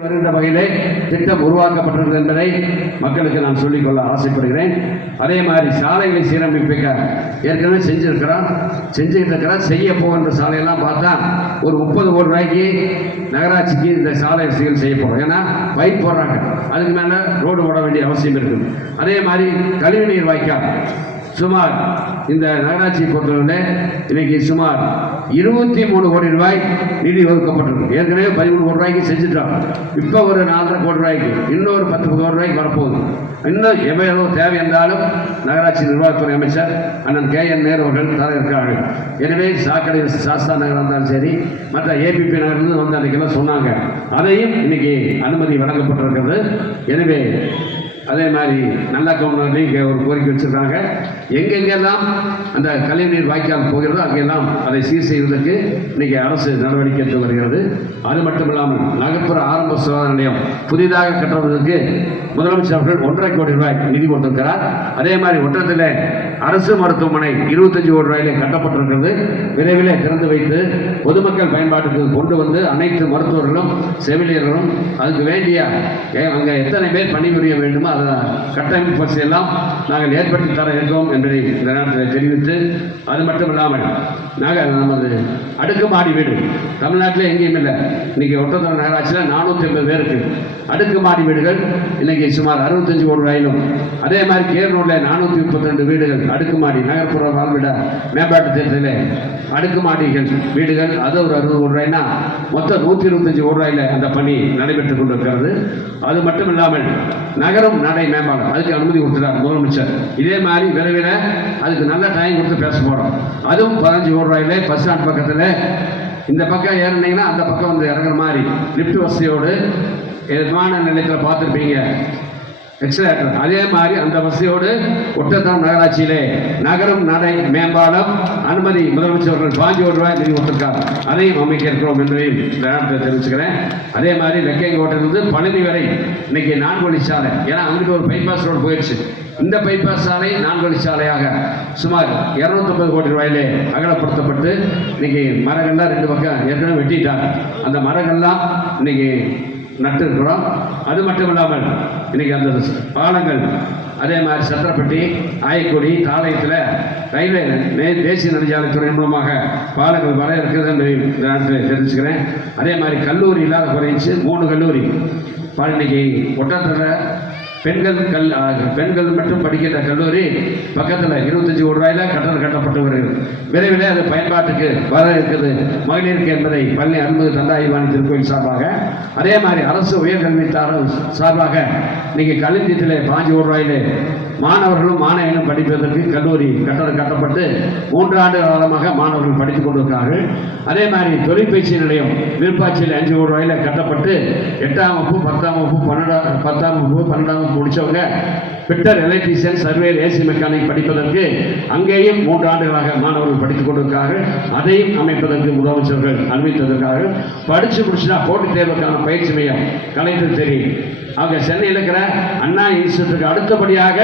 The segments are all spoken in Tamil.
வருகின்ற வகையிலே திட்டம் உருவாக்கப்பட்டிருக்கிறது என்பதை மக்களுக்கு நான் சொல்லிக்கொள்ள ஆசைப்படுகிறேன். அதே மாதிரி சாலைகளை சீரமைப்பிக்க ஏற்கனவே செஞ்சுக்கிட்டு இருக்கிறார். செய்ய போகின்ற சாலையெல்லாம் பார்த்தா ஒரு 30 கோடி ரூபாய்க்கு நகராட்சிக்கு இந்த சாலை வசதிகள் செய்ய போகிறோம். ஏன்னா பைப் போடுறாங்க, அதுக்கு மேலே ரோடு போட வேண்டிய அவசியம் இருக்குது. அதே மாதிரி கழிவுநீர் வாய்க்கால் சுமார் இந்த நகராட்சி பொறுத்தவரை இன்னைக்கு சுமார் 23 கோடி ரூபாய் நிதி ஒதுக்கப்பட்டிருக்கு. ஏற்கனவே 13 கோடி ரூபாய்க்கு செஞ்சுட்டோம். இப்போ ஒரு 4.5 கோடி ரூபாய்க்கு இன்னொரு 10 கோடி ரூபாய்க்கு வரப்போகுது. இன்னும் எவ்வளவு தேவை என்றாலும் நகராட்சி நிர்வாகத்துறை அமைச்சர் அண்ணன் KN நேரு அவர்கள் தர இருக்கிறார்கள். எனவே சாக்கடை சாஸ்தா நகரம் இருந்தாலும் சரி, மற்ற APP நகர்ந்து வந்து அன்றைக்கெல்லாம் சொன்னாங்க. அதையும் இன்னைக்கு அனுமதி வழங்கப்பட்டிருக்கிறது. எனவே அதே மாதிரி நல்லா கவர்னர்லேயும் ஒரு கோரிக்கை வச்சுருக்காங்க. எங்கெங்கெல்லாம் அந்த கழிவுநீர் வாய்க்கால் போகிறதோ அங்கெல்லாம் அதை சீர் செய்வதற்கு இன்றைக்கி அரசு நடவடிக்கை எடுத்து வருகிறது. அது மட்டும் இல்லாமல் நகர்ப்புற ஆரம்ப சுகாதார நிலையம் புதிதாக கட்டுவதற்கு முதலமைச்சர் அவர்கள் 1.5 கோடி ரூபாய் நிதி கொடுத்திருக்கிறார். அதே மாதிரி ஒட்டத்தில் அரசு மருத்துவமனை 25 கோடி ரூபாயிலே கட்டப்பட்டிருக்கிறது. விரைவில் திறந்து வைத்து பொதுமக்கள் பயன்பாட்டுக்கு கொண்டு வந்து அனைத்து மருத்துவர்களும் செவிலியர்களும் அதுக்கு வேண்டிய அங்கே எத்தனை பேர் பணிபுரிய வேண்டுமோ அதை கட்டமைப்பு வசதியெல்லாம் நாங்கள் ஏற்படுத்தி தர இருக்கோம் என்பதை இந்த நேரத்தில் தெரிவித்து, அது மட்டும் இல்லாமல் நாங்கள் நமது அடுக்குமாடி வீடு தமிழ்நாட்டில் எங்கேயும் இல்லை. இன்றைக்கி ஒட்டத்தூர் நகராட்சியில் 450 பேருக்கு அடுக்குமாடி வீடுகள் இன்றைக்கி சுமார் 65 கோடி ரூபாயிலும், அதே மாதிரி கேரளூரில் 432 வீடுகள் அடுக்குமாடி நகர்ப்புற வாழ்விட மேம்பாட்டு திட்டத்தில் அடுக்குமாடிகள் வீடுகள் அது ஒரு 60 கோடி ரூபாய்னா மொத்தம் 125 கோடி ரூபாயில் அந்த பணி நடைபெற்றுக் கொண்டிருக்கிறது. அது மட்டும் இல்லாமல் நகரம் நடை மேம்பாடு அதுக்கு அனுமதி கொடுத்துட்டார் முதலமைச்சர். இதே மாதிரி விரைவில் அதுக்கு நல்ல டைம் கொடுத்து பேச போகிறோம். அதுவும் 15 கோடி ரூபாயிலே பஸ் ஸ்டாண்ட் பக்கத்தில் இந்த பக்கம் ஏறினீங்கன்னா அந்த பக்கம் வந்து இறங்குற மாதிரி லிஃப்ட் வசதியோடு விமான நிலையத்தில் பார்த்துருப்பீங்க எக்ஸலேட்டர், அதே மாதிரி அந்த வசதியோடு ஒட்டத்தம் நகராட்சியிலே நகரம் நடை மேம்பாலம் அனுமதி முதலமைச்சர்கள் 15 கோடி ரூபாய் நிதி கொடுத்திருக்காங்க. அதையும் அமைக்க இருக்கிறோம் என்பதையும் தெரிவிச்சுக்கிறேன். அதே மாதிரி லெக்கைங்கோட்டிலிருந்து பழனி வரை இன்னைக்கு 4 வழி சாலை, ஏன்னா அங்கிட்டு ஒரு பைபாஸ் ரோடு போயிடுச்சு. இந்த பைபாஸ் சாலை 4 வழி சாலையாக சுமார் 250 கோடி ரூபாயிலே அகலப்படுத்தப்பட்டு இன்னைக்கு மரங்கள்லாம் 2 பக்கம் ஏற்கனவே வெட்டிட்டாங்க. அந்த மரங்கள்லாம் இன்னைக்கு நட்டு இருக்கிறோம். அது மட்டும் இல்லாமல் இன்னைக்கு அந்த பாலங்கள் அதே மாதிரி சத்திரப்பட்டி ஆயக்குடி தாளையத்தில் ரயில்வே தேசிய நெடுஞ்சாலைத்துறை மூலமாக பாலங்கள் வர இருக்குது என்று நான் தெரிஞ்சுக்கிறேன். அதே மாதிரி கல்லூரி இல்லாத குறைஞ்சி 3 கல்லூரி இன்னைக்கு ஒட்டத்தில் பெண்கள் மட்டும் படிக்கின்ற கல்லூரி பக்கத்தில் 25 கோடி ரூபாயில் கட்டணம் கட்டப்பட்டு வருகிறது. விரைவில் அது பயன்பாட்டுக்கு வர இருக்குது மகளிருக்கு என்பதை பள்ளி அன்பு தந்தாயுவாணி திருக்கோயில் சார்பாக, அதே மாதிரி அரசு உயர்கல்வி சார்பாக இன்னைக்கு கல்வித்திட்டத்தில் 15 கோடி ரூபாயிலே மாணவர்களும் மாணவிகளும் படிப்பதற்கு கல்லூரி கட்டணம் கட்டப்பட்டு 3 ஆண்டு காலமாக மாணவர்கள் படித்துக் கொண்டிருக்கிறார்கள். அதே மாதிரி தொழிற்பயிற்சி நிலையம் விருப்பாட்சியில் 5 கோடி ரூபாயில் கட்டப்பட்டு 8ஆம் வகுப்பு 10ஆம் வகுப்பு 10ஆம் வகுப்பு 12ஆம் வகுப்பு முடித்தவங்க பிட்டர் எலக்ட்ரீஷியன் சர்வேர் ஏசி மெக்கானிக் படிப்பதற்கு அங்கேயும் 3 ஆண்டுகளாக மாணவர்கள் படித்துக் கொண்டிருக்கிறார்கள். அதையும் அமைப்பதற்கு முதலமைச்சர்கள் அனுமதித்ததற்காக படித்து முடிச்சுட்டா போட்டித் தேர்வுக்கான பயிற்சி மையம் கலைஞர் தெரியும். அவங்க சென்னையில் இருக்கிற அண்ணா இன்ஸ்டியூட்டுக்கு அடுத்தபடியாக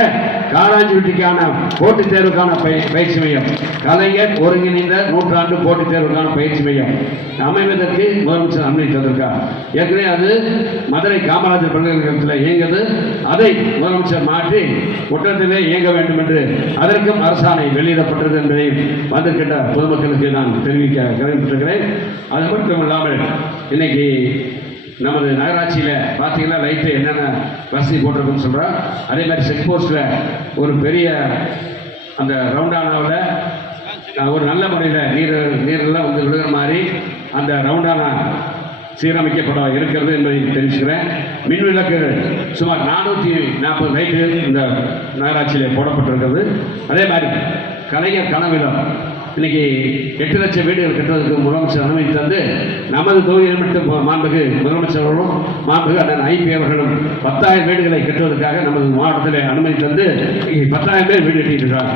காலாஞ்சிவட்டிக்கான போட்டித் தேர்வுக்கான பயிற்சி மையம் கலைஞர் ஒருங்கிணைந்த 100 போட்டித் தேர்வுக்கான பயிற்சி மையம் அமைவதற்கு முதலமைச்சர் அனுமதித்ததற்காக ஏற்கனவே அது மதுரை காமராஜர் பல்கலைக்கழகத்தில் இயங்குது. அதை முதலமைச்சர் மாற்றி ஒட்டத்திலே இயங்க வேண்டும் என்று அதற்கும் அரசாணை வெளியிடப்பட்டது என்பதை வந்திருக்கின்ற பொதுமக்களுக்கு நான் தெரிவிக்க கடமைப்பட்டிருக்கிறேன். அது மட்டும் இல்லாமல் இன்னைக்கு நமது நகராட்சியில் பார்த்தீங்கன்னா லைட்டு என்னென்ன வசதி போட்டிருக்குன்னு சொல்கிறோம். அதே மாதிரி செக் போஸ்ட்டில் ஒரு பெரிய அந்த ரவுண்டானாவில் ஒரு நல்ல முறையில் நீரெல்லாம் வந்து விழுகிற மாதிரி அந்த ரவுண்டானா சீரமைக்கப்பட இருக்கிறது என்பதை தெரிவிச்சுக்கிறேன். மின் விளக்குகள் சுமார் 440 லைட்டு இந்த நகராட்சியில் போடப்பட்டிருக்கிறது. அதே மாதிரி கலைஞர் கனவிலம் இன்னைக்கு 8 லட்சம் வீடுகள் கட்டுவதற்கு முதலமைச்சர் அனுமதி தந்து நமது தொகுதியில் மட்டும் மாண்புக்கு முதலமைச்சர்களும் மாண்புக்கு அண்ணன் IP அவர்களும் 10,000 வீடுகளை கட்டுவதற்காக நமது மாவட்டத்தில் அனுமதி தந்து 10,000 பேர் வீடு கட்டியிருக்கிறாங்க.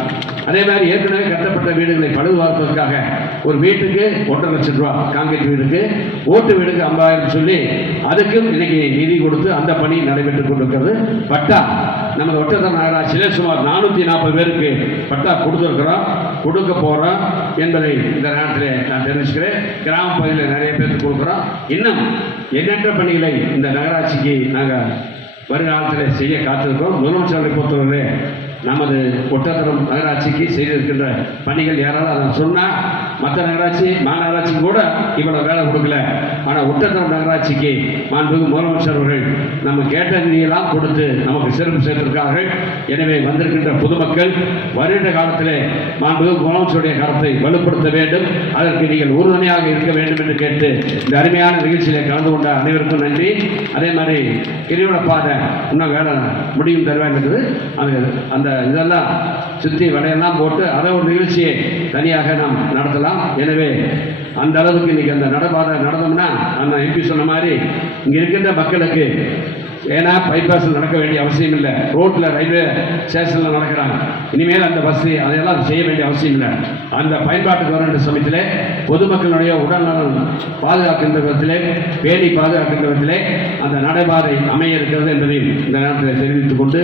அதே மாதிரி ஏற்கனவே கட்டப்பட்ட வீடுகளை பழுதுபார்ப்பதற்காக ஒரு வீட்டுக்கு 1.5 லட்சம் ரூபா காங்கிரீட் வீடுக்கு, ஓட்டு வீடுக்கு 50,000 சொல்லி அதுக்கும் இன்னைக்கு நிதி கொடுத்து அந்த பணி நடைபெற்றுக் கொண்டிருக்கிறது. பட்டா நமது ஒட்டத்தம் நகராட்சியில் சுமார் 440 பேருக்கு பட்டா கொடுத்துருக்கிறோம். கொடுக்க போகிறோம் என்பதை இந்த நேரத்தில் நான் தெரிவிச்சுக்கிறேன். கிராம பகுதியில் நிறைய பேருக்கு கொடுக்குறோம். இன்னும் எண்ணற்ற பணிகளை இந்த நகராட்சிக்கு நாங்கள் வருங்காலத்தில் செய்ய காத்திருக்கோம். முதலமைச்சரை பொறுத்தவரை நமது ஒட்டத்தரம் நகராட்சிக்கு செய்திருக்கின்ற பணிகள் யாராவது அதை சொன்னால் மற்ற நகராட்சி மாநகராட்சிக்கு கூட இவ்வளோ வேலை கொடுக்கல. ஆனால் ஒட்டத்தரம் நகராட்சிக்கு மாண்புமிகு முதலமைச்சர் அவர்கள் நம்ம கேட்ட நிதியெல்லாம் கொடுத்து நமக்கு சிறப்பு சேர்த்திருக்கார்கள். எனவே வந்திருக்கின்ற பொதுமக்கள் வருகின்ற காலத்தில் மாண்புமிகு முதலமைச்சருடைய கருத்தை வலுப்படுத்த வேண்டும். அதற்கு நீங்கள் உறுதுணையாக இருக்க வேண்டும் என்று கேட்டு இந்த அருமையான நிகழ்ச்சியிலே கலந்து கொண்ட அனைவருக்கும் நன்றி. அதே மாதிரி கிரிவல பாதை இன்னும் வேலை முடியும் தருவாங்க இருக்குது. அந்த இதெல்லாம் சுற்றி வடையெல்லாம் போட்டு அதை ஒரு நிகழ்ச்சியை தனியாக நாம் நடத்தலாம். எனவே அந்த அளவுக்கு இன்றைக்கி அந்த நடைபாதை நடந்தோம்னா அந்த எம்பி சொன்ன மாதிரி இங்கே இருக்கின்ற மக்களுக்கு ஏன்னா பைபாஸில் நடக்க வேண்டிய அவசியம் இல்லை. ரோட்டில் ரயில்வே ஸ்டேஷனில் நடக்கிறாங்க. இனிமேல் அந்த வசதி அதையெல்லாம் செய்ய வேண்டிய அவசியம் இல்லை. அந்த பயன்பாட்டுக்கு வர சமயத்திலே பொதுமக்களுடைய உடல்நலம் பாதுகாக்கின்ற விதத்திலே பேணி பாதுகாக்கின்ற விதத்திலே அந்த நடைபாதை அமைய இருக்கிறது என்பதையும் இந்த நேரத்தில் தெரிவித்துக் கொண்டு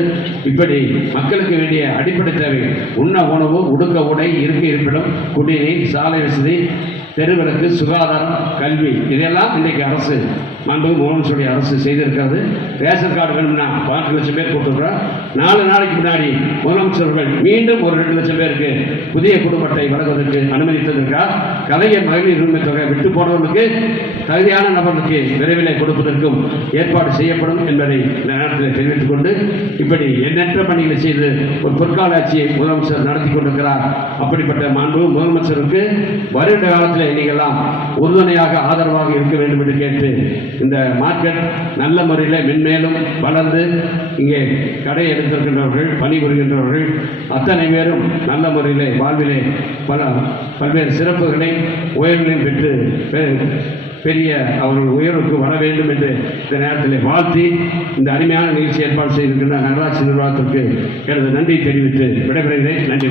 இப்படி மக்களுக்கு வேண்டிய அடிப்படை தேவை உண்ண உணவு, உடுக்க உடை, இருக்க இருப்பிடம், குடிநீர், சாலை வசதி, தெருவிளக்கு, சுகாதாரம், கல்வி இதையெல்லாம் இன்றைக்கு அரசு மாண்புமிகு முதலமைச்சருடைய அரசு செய்திருக்கிறது. ரேஷன் கார்டு வேணும்னா 12 லட்சம் பேர் கொடுத்துருக்குறோம். 4 நாளைக்கு முன்னாடி முதலமைச்சர்கள் மீண்டும் ஒரு 2 லட்சம் பேருக்கு புதிய குடும்ப அட்டை வழங்குவதற்கு அனுமதித்திருக்கிறார். கலைஞர் மகளிர் உரிமை தொகை விட்டு போனவர்களுக்கு தகுதியான நபர்களுக்கு விரைவில் கொடுப்பதற்கும் ஏற்பாடு செய்யப்படும் என்பதை இந்த நேரத்தில் தெரிவித்துக் கொண்டு இப்படி எண்ணற்ற பணிகளை செய்து ஒரு பொற்கால ஆட்சியை முதலமைச்சர் நடத்தி கொண்டிருக்கிறார். அப்படிப்பட்ட மாண்புமிகு முதலமைச்சருக்கு வருகின்ற காலத்தில் நீங்கள்லாம் உறுதுணையாக ஆதரவாக இருக்க வேண்டும் என்று கேட்டு இந்த மார்க்கெட் நல்ல முறையில் மென்மேலும் வளர்ந்து இங்கே கடை எடுத்திருக்கின்றவர்கள், பணிபுரிகின்றவர்கள் அத்தனை பேரும் நல்ல முறையில் வாழ்விலே பல்வேறு சிறப்புகளை உயர்வுகளையும் பெற்று பெரிய அவர்கள் உயர்வுக்கு வர வேண்டும் என்று இந்த நேரத்தில் வாழ்த்தி இந்த அருமையான நிகழ்ச்சி ஏற்பாடு செய்திருக்கின்ற நகராட்சி நிர்வாகத்திற்கு எனது நன்றி தெரிவித்து விடைபெறுகிறேன். நன்றி.